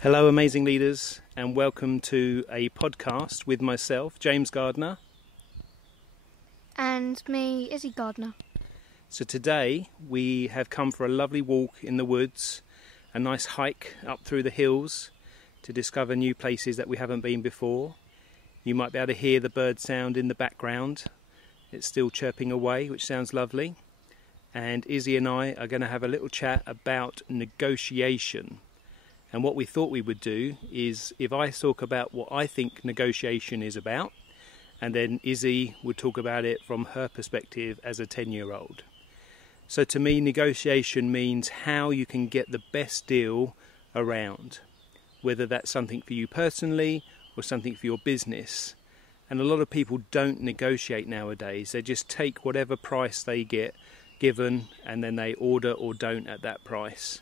Hello, amazing leaders, and welcome to a podcast with myself, James Gardner. And me, Izzy Gardner. So today we have come for a lovely walk in the woods, a nice hike up through the hills to discover new places that we haven't been before. You might be able to hear the bird sound in the background. It's still chirping away, which sounds lovely. And Izzy and I are going to have a little chat about negotiation. And what we thought we would do is, if I talk about what I think negotiation is about, and then Izzy would talk about it from her perspective as a 10-year-old. So to me, negotiation means how you can get the best deal around, whether that's something for you personally or something for your business. And a lot of people don't negotiate nowadays. They just take whatever price they get given and then they order or don't at that price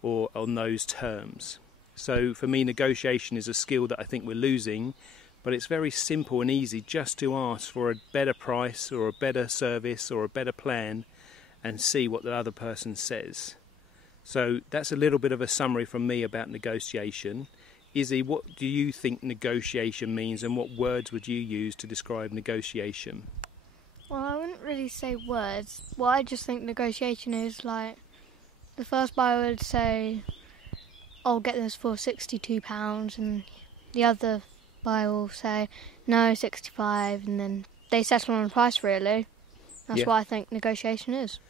or on those terms. So for me, negotiation is a skill that I think we're losing, but it's very simple and easy just to ask for a better price or a better service or a better plan and see what the other person says. So that's a little bit of a summary from me about negotiation. Izzy, what do you think negotiation means and what words would you use to describe negotiation? Well, I wouldn't really say words. Well, I just think negotiation is like, the first buyer would say, I'll get this for £62, and the other buyer will say, no, 65, and then they settle on a price, really. That's what I think negotiation is.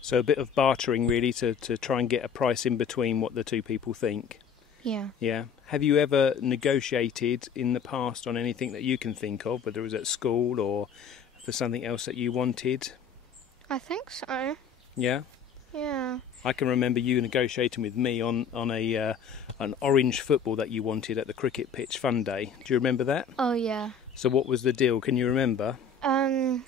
So a bit of bartering, really, to try and get a price in between what the two people think. Yeah. Yeah. Have you ever negotiated in the past on anything that you can think of, whether it was at school or for something else that you wanted? I think so. Yeah? Yeah. I can remember you negotiating with me on an orange football that you wanted at the cricket pitch fun day. Do you remember that? Oh, yeah. So what was the deal? Can you remember? I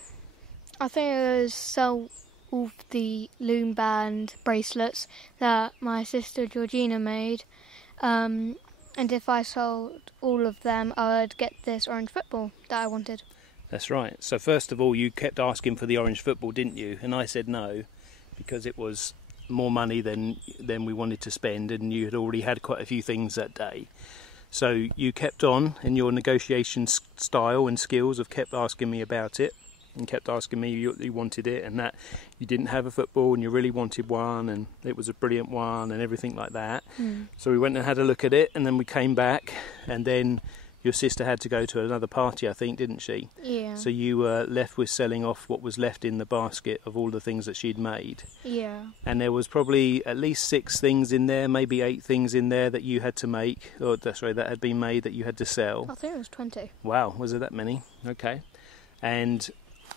think it was sell all the loom band bracelets that my sister Georgina made. And if I sold all of them, I would get this orange football that I wanted. That's right. So first of all, you kept asking for the orange football, didn't you? And I said no, because it was more money than we wanted to spend, and you had already had quite a few things that day. So you kept on in your negotiation style and skills of kept asking me about it, and kept asking me you wanted it, and that you didn't have a football and you really wanted one, and it was a brilliant one and everything like that. So we went and had a look at it, and then we came back, and then your sister had to go to another party, I think, didn't she? Yeah. So you were left with selling off what was left in the basket of all the things that she'd made. Yeah. And there was probably at least 6 things in there, maybe 8 things in there that you had to make, or that had been made that you had to sell. I think it was 20. Wow, was there that many? Okay. And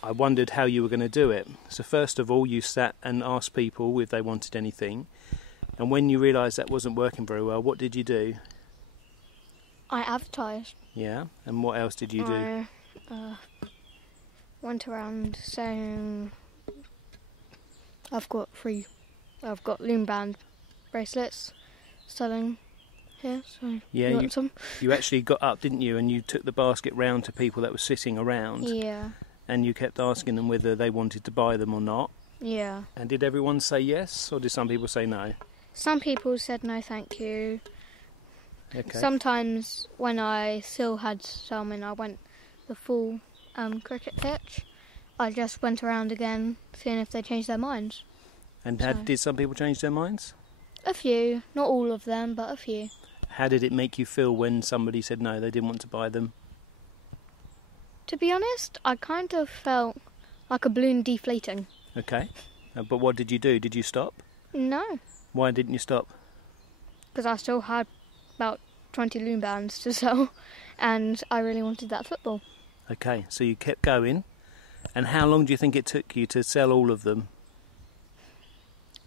I wondered how you were going to do it. So first of all, you sat and asked people if they wanted anything. And when you realised that wasn't working very well, what did you do? I advertised. Yeah, and what else did you do? I went around saying, I've got loom band bracelets selling here, so yeah, you want some? You actually got up, didn't you, and you took the basket round to people that were sitting around. Yeah. And you kept asking them whether they wanted to buy them or not. Yeah. And did everyone say yes, or did some people say no? Some people said no, thank you. Okay. Sometimes when I still had some and I went the full cricket pitch, I just went around again seeing if they changed their minds. And did some people change their minds? A few, not all of them, but a few. How did it make you feel when somebody said no, they didn't want to buy them? To be honest, I kind of felt like a balloon deflating. Okay. But what did you do? Did you stop? No. Why didn't you stop? Because I still had about 20 loom bands to sell, and I really wanted that football. Okay, so you kept going. And how long do you think it took you to sell all of them?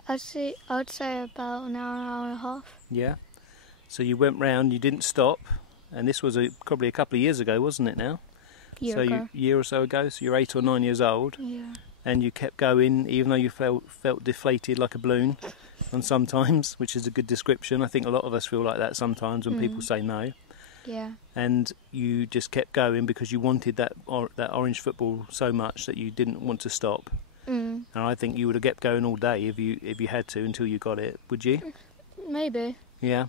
I'd say about an hour and a half. Yeah. So you went round, you didn't stop, and this was probably a couple of years ago, wasn't it now? A year or so ago, so you're 8 or 9 years old. Yeah. And you kept going, even though you felt deflated like a balloon, and sometimes, which is a good description. I think a lot of us feel like that sometimes when people say no. Yeah. And you just kept going because you wanted that orange football so much that you didn't want to stop. And I think you would have kept going all day if you had to until you got it. Would you? Maybe. Yeah.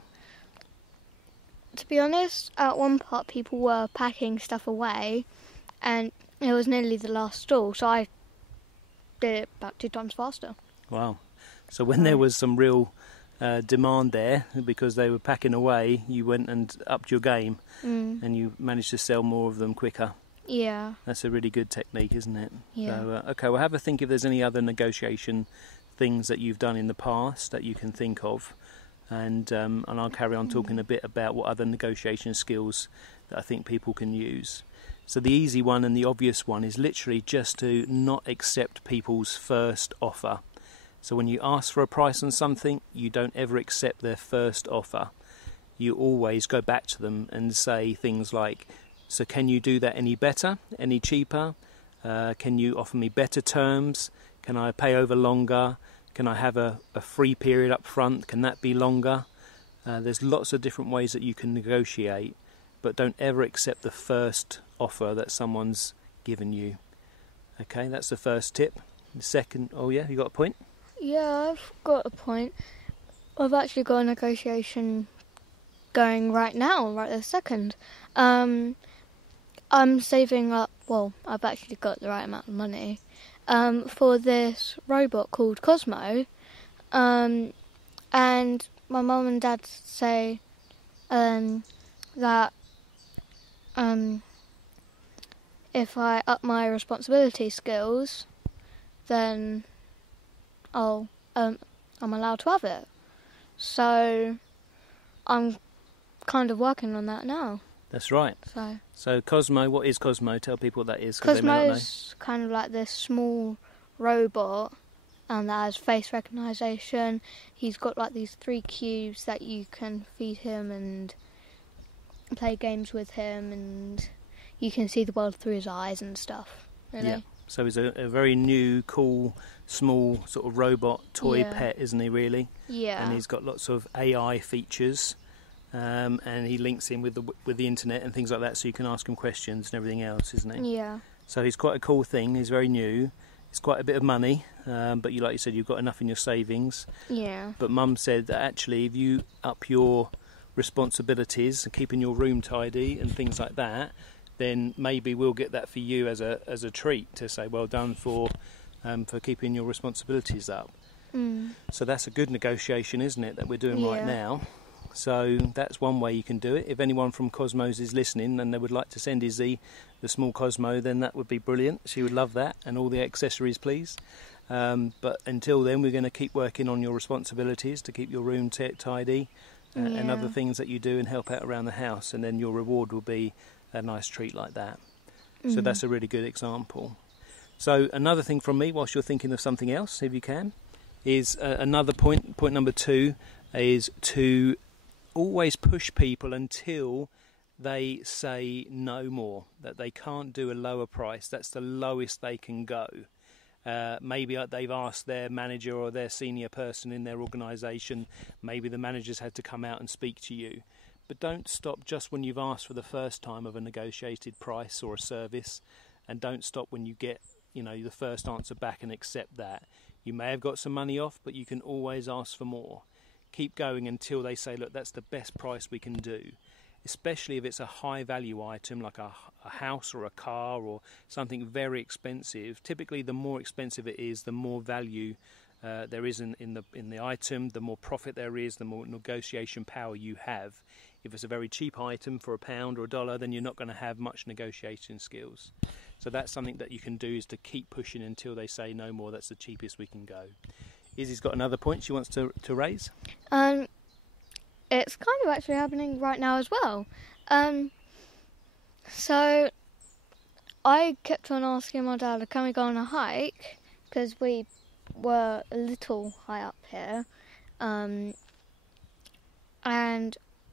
to be honest, at one part people were packing stuff away, and it was nearly the last stall, so I did it about 2 times faster. Wow. So when there was some real demand there, because they were packing away, you went and upped your game, and you managed to sell more of them quicker. Yeah. That's a really good technique, isn't it? Yeah. So, okay, well, have a think if there's any other negotiation things that you've done in the past that you can think of, and I'll carry on talking a bit about what other negotiation skills that I think people can use. So the easy one and the obvious one is literally just to not accept people's first offer. So when you ask for a price on something, you don't ever accept their first offer. You always go back to them and say things like, so can you do that any better, any cheaper? Can you offer me better terms? Can I pay over longer? Can I have a free period up front? Can that be longer? There's lots of different ways that you can negotiate, but don't ever accept the first offer that someone's given you. Okay, that's the first tip. The second, oh yeah, you got a point? Yeah, I've got a point. I've actually got a negotiation going right now, right this second. I'm saving up, well, I've actually got the right amount of money, for this robot called Cosmo. And my mum and dad say that if I up my responsibility skills, then I'm allowed to have it. So I'm kind of working on that now. That's right. So Cosmo, what is Cosmo? Tell people what that is. Cosmo is kind of like this small robot, and that has face recognition. He's got like these 3 cubes that you can feed him and play games with him, and you can see the world through his eyes and stuff. Really. Yeah. So he's a very new, cool, small sort of robot toy pet, isn't he, really? Yeah. And he's got lots of AI features, and he links in with the internet and things like that, so you can ask him questions and everything else, isn't he? Yeah. So he's quite a cool thing. He's very new. It's quite a bit of money, but like you said, you've got enough in your savings. Yeah. But Mum said that actually if you up your responsibilities and keeping your room tidy and things like that, then maybe we'll get that for you as a treat to say well done for keeping your responsibilities up. So that's a good negotiation, isn't it, that we're doing right now. So that's one way you can do it. If anyone from Cosmos is listening and they would like to send Izzy the small Cosmo, then that would be brilliant. She would love that, and all the accessories, please. But until then, we're going to keep working on your responsibilities to keep your room tidy and other things that you do and help out around the house, and then your reward will be a nice treat like that. So that's a really good example. So another thing from me, whilst you're thinking of something else, if you can, is another point number 2, is to always push people until they say no more, that they can't do a lower price. That's the lowest they can go. Maybe they've asked their manager or their senior person in their organisation, maybe the manager's had to come out and speak to you. But don't stop just when you've asked for the first time of a negotiated price or a service, and don't stop when you get, the first answer back and accept that. You may have got some money off, but you can always ask for more. Keep going until they say, look, that's the best price we can do. Especially if it's a high value item like a house or a car or something very expensive. Typically the more expensive it is, the more value there is in the item, the more profit there is, the more negotiation power you have. If it's a very cheap item for £1 or $1, then you're not going to have much negotiation skills. So that's something that you can do, is to keep pushing until they say no more. That's the cheapest we can go. Izzy's got another point she wants to raise. It's kind of actually happening right now as well. So I kept on asking my dad, can we go on a hike? Because we were a little high up here. And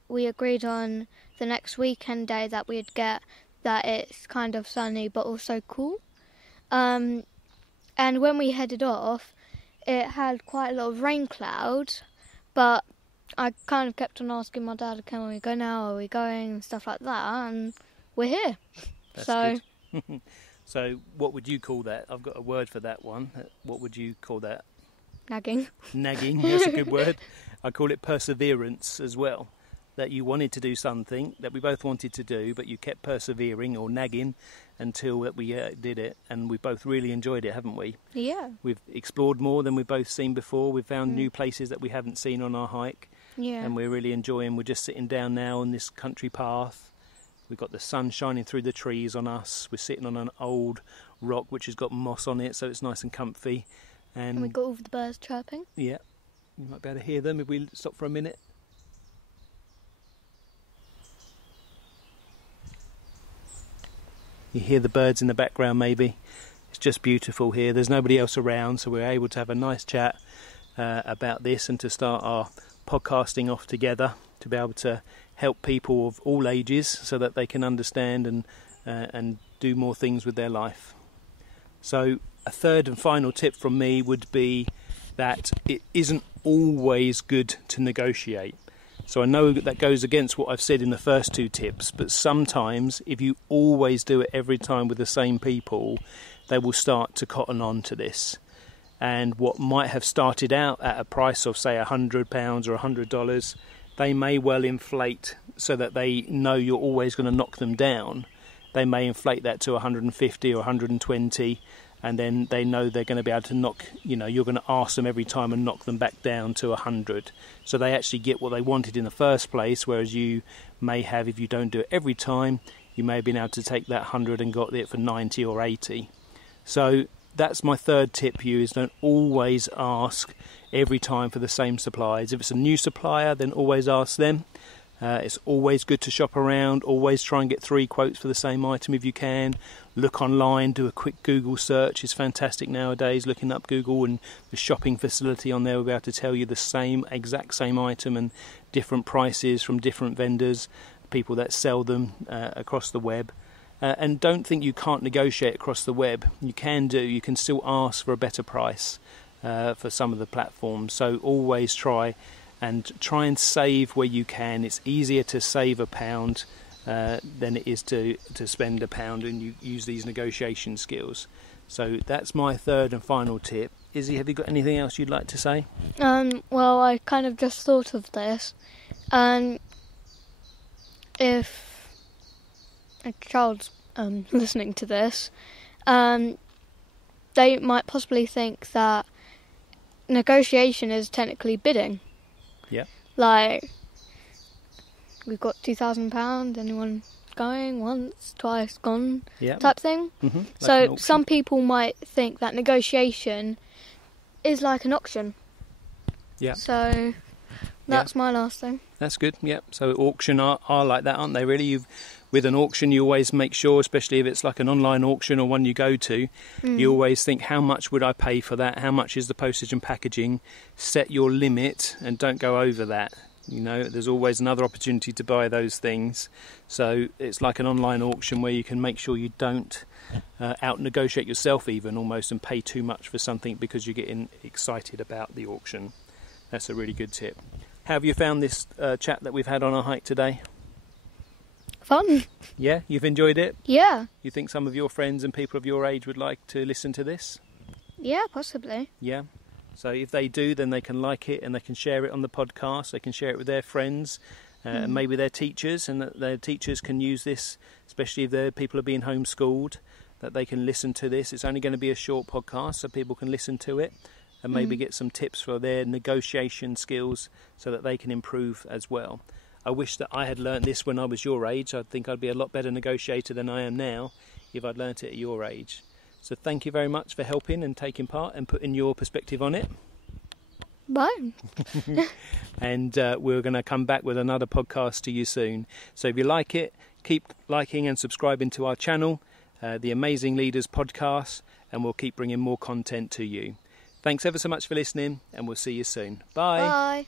we agreed on the next weekend day that we'd get that it's kind of sunny but also cool. And when we headed off, it had quite a lot of rain clouds, but I kind of kept on asking my dad, can we go now, are we going, and stuff like that, and we're here. That's so good. So what would you call that? I've got a word for that one. What would you call that? Nagging. Nagging, that's a good word. I call it perseverance as well. that you wanted to do something that we both wanted to do, but you kept persevering or nagging until we did it, and we both really enjoyed it, haven't we? Yeah. We've explored more than we've both seen before. We've found new places that we haven't seen on our hike, and we're really enjoying. We're just sitting down now on this country path. We've got the sun shining through the trees on us. We're sitting on an old rock which has got moss on it, so it's nice and comfy. And we've got all the birds chirping. Yeah, you might be able to hear them if we stop for a minute. You hear the birds in the background maybe. It's just beautiful here. There's nobody else around, so we're able to have a nice chat about this and to start our podcasting off together, to be able to help people of all ages so that they can understand and do more things with their life. So a third and final tip from me would be that it isn't always good to negotiate. So I know that goes against what I've said in the first two tips, but sometimes if you always do it every time with the same people, they will start to cotton on to this. And what might have started out at a price of, say, £100 or $100, they may well inflate so that they know you're always going to knock them down. They may inflate that to 150 or 120, and then they know they're going to be able to knock, you're going to ask them every time and knock them back down to 100. So they actually get what they wanted in the first place, whereas you may have, if you don't do it every time, you may have been able to take that 100 and got it for 90 or 80. So that's my third tip for you, is don't always ask every time for the same suppliers. If it's a new supplier, then always ask them. It's always good to shop around, always try and get 3 quotes for the same item if you can. Look online, do a quick Google search. It's fantastic nowadays, looking up Google and the shopping facility on there will be able to tell you the exact same item and different prices from different vendors, people that sell them across the web. And don't think you can't negotiate across the web. You can still ask for a better price for some of the platforms. So always try and save where you can. It's easier to save £1 than it is to spend £1, and you use these negotiation skills. So that's my third and final tip. Izzy, have you got anything else you'd like to say? Well, I kind of just thought of this. If a child's listening to this, they might possibly think that negotiation is technically bidding. Yeah. Like, we've got £2,000, anyone going? Once, twice, gone, type thing. Mm-hmm. So some people might think that negotiation is like an auction. Yeah. So that's my last thing. That's good, yeah. So auction are like that, aren't they, really? With an auction, you always make sure, especially if it's like an online auction or one you go to, you always think, how much would I pay for that? How much is the postage and packaging? Set your limit and don't go over that. There's always another opportunity to buy those things. So it's like an online auction where you can make sure you don't out-negotiate yourself even, almost, and pay too much for something because you're getting excited about the auction. That's a really good tip. How have you found this chat that we've had on our hike today? Fun. Yeah, you've enjoyed it? Yeah. You think some of your friends and people of your age would like to listen to this? Yeah, possibly. Yeah. So if they do, then they can like it and they can share it on the podcast. They can share it with their friends, and maybe their teachers, and that their teachers can use this, especially if their people are being homeschooled, that they can listen to this. It's only going to be a short podcast, so people can listen to it and maybe get some tips for their negotiation skills so that they can improve as well. I wish that I had learnt this when I was your age. I think I'd be a lot better negotiator than I am now if I'd learnt it at your age. So thank you very much for helping and taking part and putting your perspective on it. Bye. And we're going to come back with another podcast to you soon. So if you like it, keep liking and subscribing to our channel, the Amazing Leaders Podcast, and we'll keep bringing more content to you. Thanks ever so much for listening, and we'll see you soon. Bye. Bye.